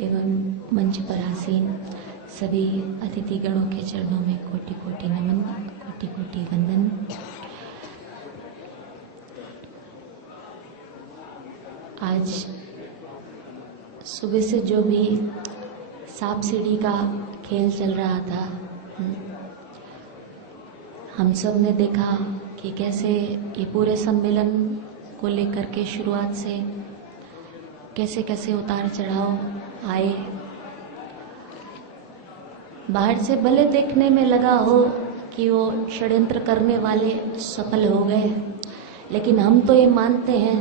एवं मंच पर आसीन सभी अतिथि गणों के चरणों में कोटि कोटि नमन, कोटि कोटि वंदन। आज सुबह से जो भी सांप सीढ़ी का खेल चल रहा था, हम सब ने देखा कि कैसे ये पूरे सम्मेलन को लेकर के शुरुआत से कैसे कैसे उतार चढ़ाव आए। बाहर से भले देखने में लगा हो कि वो षड्यंत्र करने वाले सफल हो गए, लेकिन हम तो ये मानते हैं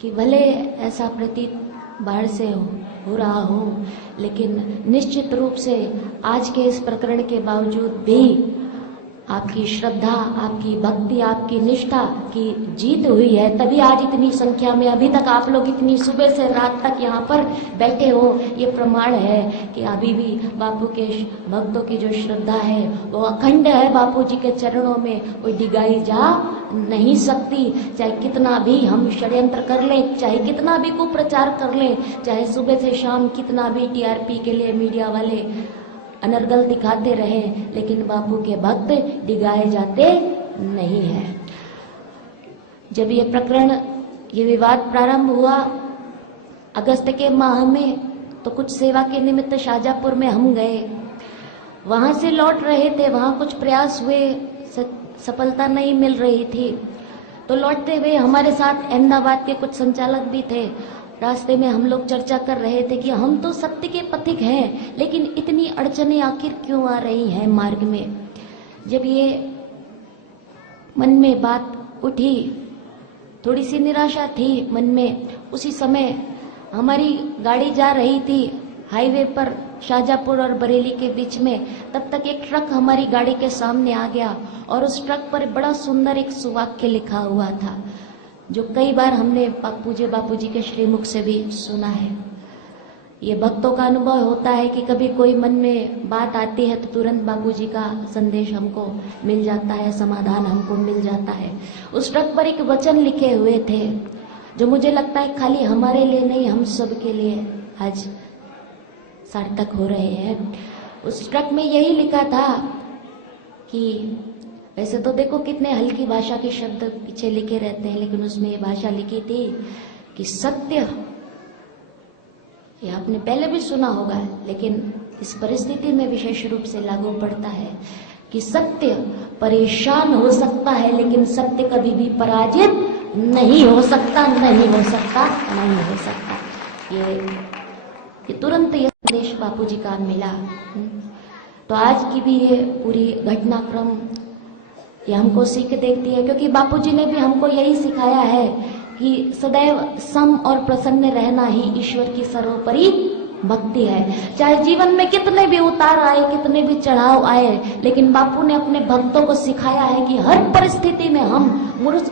कि भले ऐसा प्रतीत बाहर से हो रहा हो, लेकिन निश्चित रूप से आज के इस प्रकरण के बावजूद भी आपकी श्रद्धा, आपकी भक्ति, आपकी निष्ठा की जीत हुई है। तभी आज इतनी संख्या में अभी तक आप लोग इतनी सुबह से रात तक यहाँ पर बैठे हो। ये प्रमाण है कि अभी भी बापू के भक्तों की जो श्रद्धा है वो अखंड है। बापू जी के चरणों में वो डिगाई जा नहीं सकती। चाहे कितना भी हम षड्यंत्र कर लें, चाहे कितना भी कुप्रचार कर लें, चाहे सुबह से शाम कितना भी टीआरपी के लिए मीडिया वाले अनर्गल दिखाते रहे, लेकिन बापू के भक्त डिगाए जाते नहीं हैं। जब ये प्रकरण, ये विवाद प्रारंभ हुआ अगस्त के माह में, तो कुछ सेवा के निमित्त शाहजहाँपुर में हम गए। वहां से लौट रहे थे, वहां कुछ प्रयास हुए, सफलता नहीं मिल रही थी, तो लौटते हुए हमारे साथ अहमदाबाद के कुछ संचालक भी थे। रास्ते में हम लोग चर्चा कर रहे थे कि हम तो सत्य के पथिक हैं, लेकिन इतनी अड़चनें आखिर क्यों आ रही हैं मार्ग में। जब ये मन में बात उठी, थोड़ी सी निराशा थी मन में। उसी समय हमारी गाड़ी जा रही थी हाईवे पर शाहजहाँपुर और बरेली के बीच में। तब तक एक ट्रक हमारी गाड़ी के सामने आ गया और उस ट्रक पर बड़ा सुंदर एक सुवाक्य लिखा हुआ था, जो कई बार हमने बापू जी के श्रीमुख से भी सुना है। ये भक्तों का अनुभव होता है कि कभी कोई मन में बात आती है तो तुरंत बापू जी का संदेश हमको मिल जाता है, समाधान हमको मिल जाता है। उस ट्रक पर एक वचन लिखे हुए थे जो मुझे लगता है खाली हमारे लिए नहीं, हम सब के लिए आज सार्थक हो रहे हैं। उस ट्रक में यही लिखा था कि वैसे तो देखो कितने हल्की भाषा के शब्द पीछे लिखे रहते हैं, लेकिन उसमें ये भाषा लिखी थी कि सत्य, ये आपने पहले भी सुना होगा, लेकिन इस परिस्थिति में विशेष रूप से लागू पड़ता है कि सत्य परेशान हो सकता है, लेकिन सत्य कभी भी पराजित नहीं हो सकता, नहीं हो सकता, नहीं हो सकता। ये तुरंत ये संदेश बापू जी का मिला। तो आज की भी ये पूरी घटनाक्रम ये हमको सीख देती है, क्योंकि बापूजी ने भी हमको यही सिखाया है कि सदैव सम और प्रसन्न रहना ही ईश्वर की सर्वोपरि भक्ति है। चाहे जीवन में कितने भी उतार आए, कितने भी चढ़ाव आए, लेकिन बापू ने अपने भक्तों को सिखाया है कि हर परिस्थिति में हम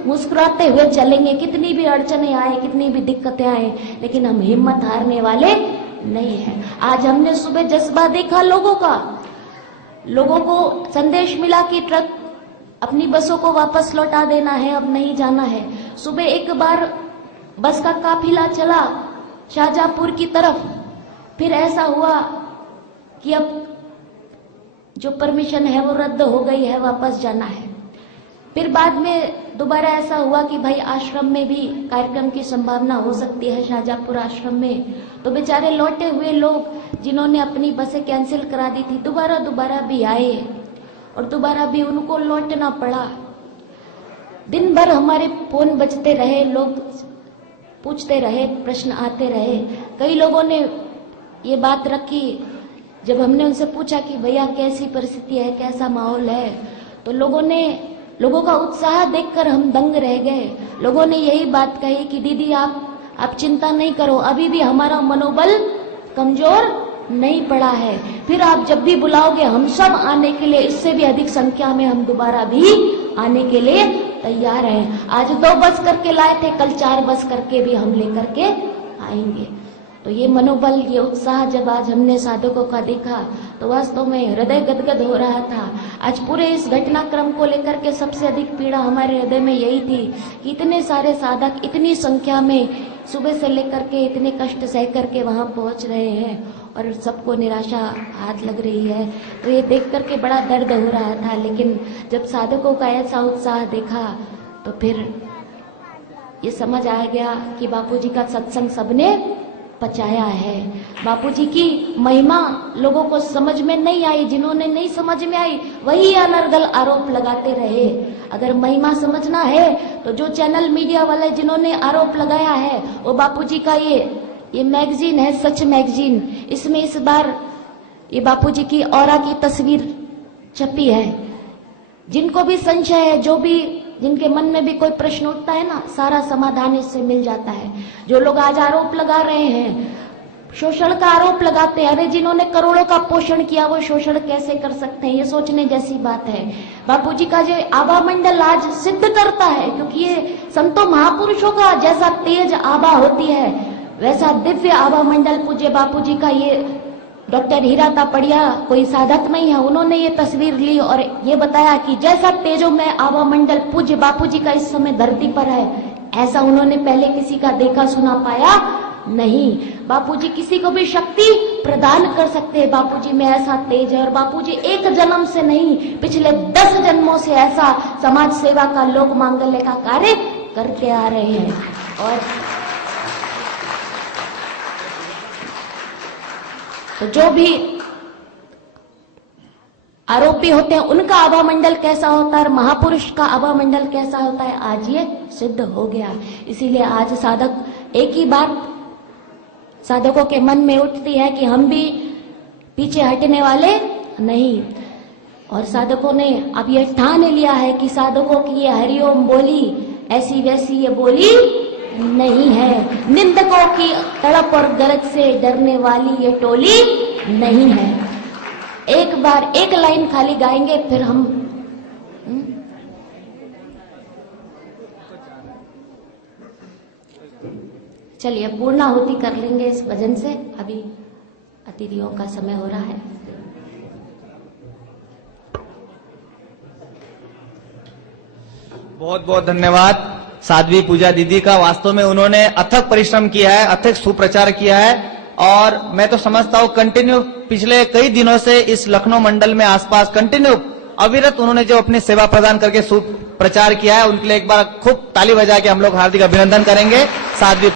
मुस्कुराते हुए चलेंगे। कितनी भी अड़चने आए, कितनी भी दिक्कतें आए, लेकिन हम हिम्मत हारने वाले नहीं है। आज हमने सुबह जज्बा देखा लोगों का, लोगों को संदेश मिला कि ट्रक अपनी बसों को वापस लौटा देना है, अब नहीं जाना है। सुबह एक बार बस का काफिला चला शाहजहाँपुर की तरफ, फिर ऐसा हुआ कि अब जो परमिशन है वो रद्द हो गई है, वापस जाना है। फिर बाद में दोबारा ऐसा हुआ कि भाई आश्रम में भी कार्यक्रम की संभावना हो सकती है, शाहजहाँपुर आश्रम में। तो बेचारे लौटे हुए लोग जिन्होंने अपनी बसें कैंसिल करा दी थी, दोबारा भी आए और दोबारा भी उनको लौटना पड़ा। दिन भर हमारे फोन बजते रहे, लोग पूछते रहे, प्रश्न आते रहे। कई लोगों ने ये बात रखी, जब हमने उनसे पूछा कि भैया कैसी परिस्थिति है, कैसा माहौल है, तो लोगों का उत्साह देखकर हम दंग रह गए। लोगों ने यही बात कही कि दीदी आप चिंता नहीं करो, अभी भी हमारा मनोबल कमजोर नहीं पड़ा है, फिर आप जब भी बुलाओगे हम सब आने के लिए, इससे भी अधिक संख्या में हम दोबारा भी आने के लिए तैयार हैं। आज 2 बस करके लाए थे, कल 4 बस करके भी हम लेकर के आएंगे। तो ये मनोबल, ये उत्साह जब आज हमने साधकों का देखा तो वास्तव में हृदय गदगद हो रहा था। आज पूरे इस घटनाक्रम को लेकर के सबसे अधिक पीड़ा हमारे हृदय में यही थी कि इतने सारे साधक इतनी संख्या में सुबह से लेकर के इतने कष्ट सह करके वहां पहुंच रहे हैं और सबको निराशा हाथ लग रही है। तो ये देख करके बड़ा दर्द हो रहा था, लेकिन जब साधकों का ऐसा उत्साह देखा तो फिर ये समझ आ गया कि बापूजी का सत्संग सबने पचाया है। बापूजी की महिमा लोगों को समझ में नहीं आई, जिन्होंने नहीं समझ में आई वही अनर्गल आरोप लगाते रहे। अगर महिमा समझना है तो जो चैनल मीडिया वाले जिन्होंने आरोप लगाया है वो बापूजी का ये मैगजीन है सच मैगजीन, इसमें इस बार ये बापूजी की औरा की तस्वीर छपी है। जिनको भी संशय है, जो भी जिनके मन में भी कोई प्रश्न उठता है ना, सारा समाधान इससे मिल जाता है। जो लोग आज आरोप लगा रहे हैं, शोषण का आरोप लगाते हैं, अरे जिन्होंने करोड़ों का पोषण किया वो शोषण कैसे कर सकते हैं, ये सोचने जैसी बात है। बापूजी का जो आभा मंडल आज सिद्ध करता है, क्योंकि ये संतों महापुरुषों का जैसा तेज आभा होती है वैसा दिव्य आभा मंडल पूज्य बापूजी का ये डॉक्टर हीरा तापड़िया कोई साधक नहीं है, उन्होंने ये तस्वीर ली और ये बताया कि जैसा तेजोमय आभा मंडल पूज्य बापूजी का इस समय धरती पर है, ऐसा उन्होंने पहले किसी का देखा सुना पाया नहीं। बापूजी किसी को भी शक्ति प्रदान कर सकते हैं, बापूजी में ऐसा तेज है। और बापूजी एक जन्म से नहीं, पिछले 10 जन्मों से ऐसा समाज सेवा का, लोक मांगल्य का कार्य करते आ रहे हैं। और तो जो भी आरोपी होते हैं उनका आभा मंडल कैसा होता है और महापुरुष का आभा मंडल कैसा होता है, आज ये सिद्ध हो गया। इसीलिए आज साधक एक ही बात साधकों के मन में उठती है कि हम भी पीछे हटने वाले नहीं। और साधकों ने अब ये ठान लिया है कि साधकों की ये हरिओम बोली ऐसी वैसी ये बोली नहीं है, निंदकों की तड़प और गरज से डरने वाली ये टोली नहीं है। एक बार एक लाइन खाली गाएंगे फिर हम चलिए पूर्णाहुति कर लेंगे इस भजन से। अभी अतिथियों का समय हो रहा है। बहुत बहुत धन्यवाद साध्वी पूजा दीदी का। वास्तव में उन्होंने अथक परिश्रम किया है, अथक सुप्रचार किया है और मैं तो समझता हूँ कंटिन्यू पिछले कई दिनों से इस लखनऊ मंडल में आसपास कंटिन्यू अविरत उन्होंने जो अपनी सेवा प्रदान करके सुप्रचार किया है, उनके लिए एक बार खूब ताली बजा के हम लोग हार्दिक अभिनंदन करेंगे साध्वी